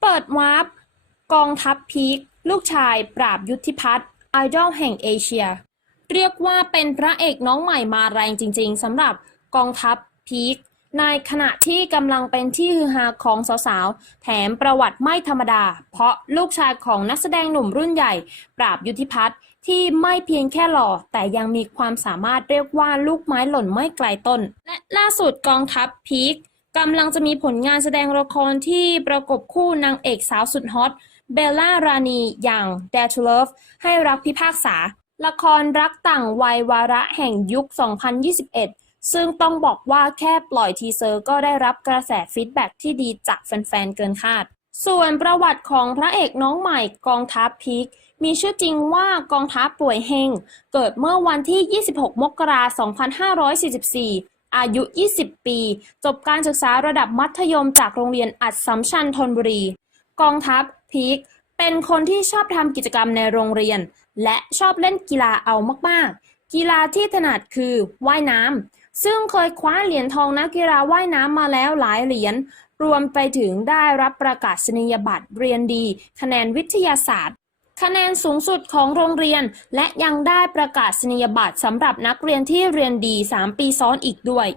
เปิดวาร์ปกองทัพพีคลูกชายปราบยุทธิพัฒน์ไอดอลแห่งเอเชีย เรียกว่าเป็นพระเอกน้องใหม่มาแรงจริง ๆสำหรับกองทัพพีคในขณะที่กำลังเป็นที่ฮือฮาของสาวๆ แถมประวัติไม่ธรรมดา เพราะลูกชายของนักแสดงหนุ่มรุ่นใหญ่ ปราบยุทธิพัฒน์ที่ไม่เพียงแค่หล่อ แต่ยังมีความสามารถเรียกว่าลูกไม้หล่นไม่ไกลต้น และล่าสุดกองทัพพีค กำลังจะมีผลงานแสดงละครที่ประกบคู่นางเอกสาวสุดฮอตเบลล่ารานีอย่าง Dare to Love ให้รักพิพากษา ละครรักต่างวัยวาระแห่งยุค 2021 ซึ่งต้องบอกว่าแค่ปล่อยทีเซอร์ก็ได้รับกระแสฟีดแบ็กที่ดีจากแฟนๆ เกินคาด ส่วนประวัติของพระเอกน้องใหม่กองทัพพีคมีชื่อจริงว่ากองทัพป่วยเฮง เกิดเมื่อวันที่ 26 มกราคม 2544 อายุ 20 ปี จบการศึกษาระดับมัธยมจากโรงเรียนอัดสัมชัญธนบุรี กองทัพพีคเป็นคนที่ชอบทำกิจกรรมในโรงเรียน และชอบเล่นกีฬาเอามากๆ กีฬาที่ถนัดคือว่ายน้ำซึ่งเคยคว้าเหรียญทองนักกีฬาว่ายน้ำมาแล้วหลายเหรียญรวมไปถึงได้รับประกาศนียบัตรเรียนดี คะแนนวิทยาศาสตร์ คะแนนสูงสุดของโรงเรียน และยังได้ประกาศนียบัตรสำหรับนักเรียนที่เรียนดี 3 ปีซ้อนอีกด้วย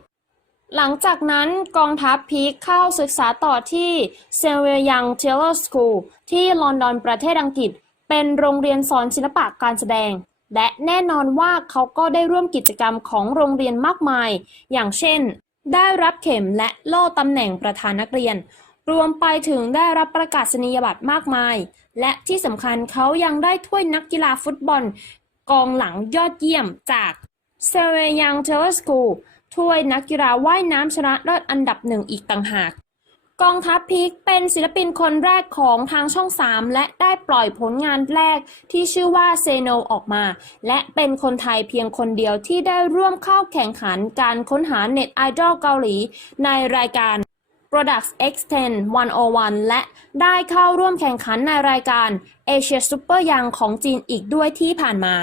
หลังจากนั้นกองทัพพีคเข้าศึกษาต่อที่เซเวียยังเทเลอร์สคูลที่ลอนดอนประเทศอังกฤษ เป็นโรงเรียนสอนศิลปะการแสดง และแน่นอนว่าเขาก็ได้ร่วมกิจกรรมของโรงเรียนมากมาย อย่างเช่น ได้รับเข็มและโล่ตำแหน่งประธานนักเรียน รวมไปถึงได้รับประกาศนียบัตรมากมาย และที่สำคัญเขายังได้ถ้วยนักกีฬาฟุตบอล กองหลังยอดเยี่ยมจากเซเวยังเทเลสกูถ้วยนักกีฬาว่ายน้ำชนะเลิศอันดับหนึ่งอีกต่างหาก กองทัพพีคเป็นศิลปินคนแรกของทางช่อง 3 และได้ปล่อยผลงานแรกที่ชื่อว่าเซโนออกมา และเป็นคนไทยเพียงคนเดียวที่ได้ร่วมเข้าแข่งขันการค้นหาเน็ตไอดอลเกาหลีในรายการ Products X10 101 และได้เข้าร่วมแข่งขันในรายการ Asia Super Young ของจีนอีกด้วยที่ผ่านมา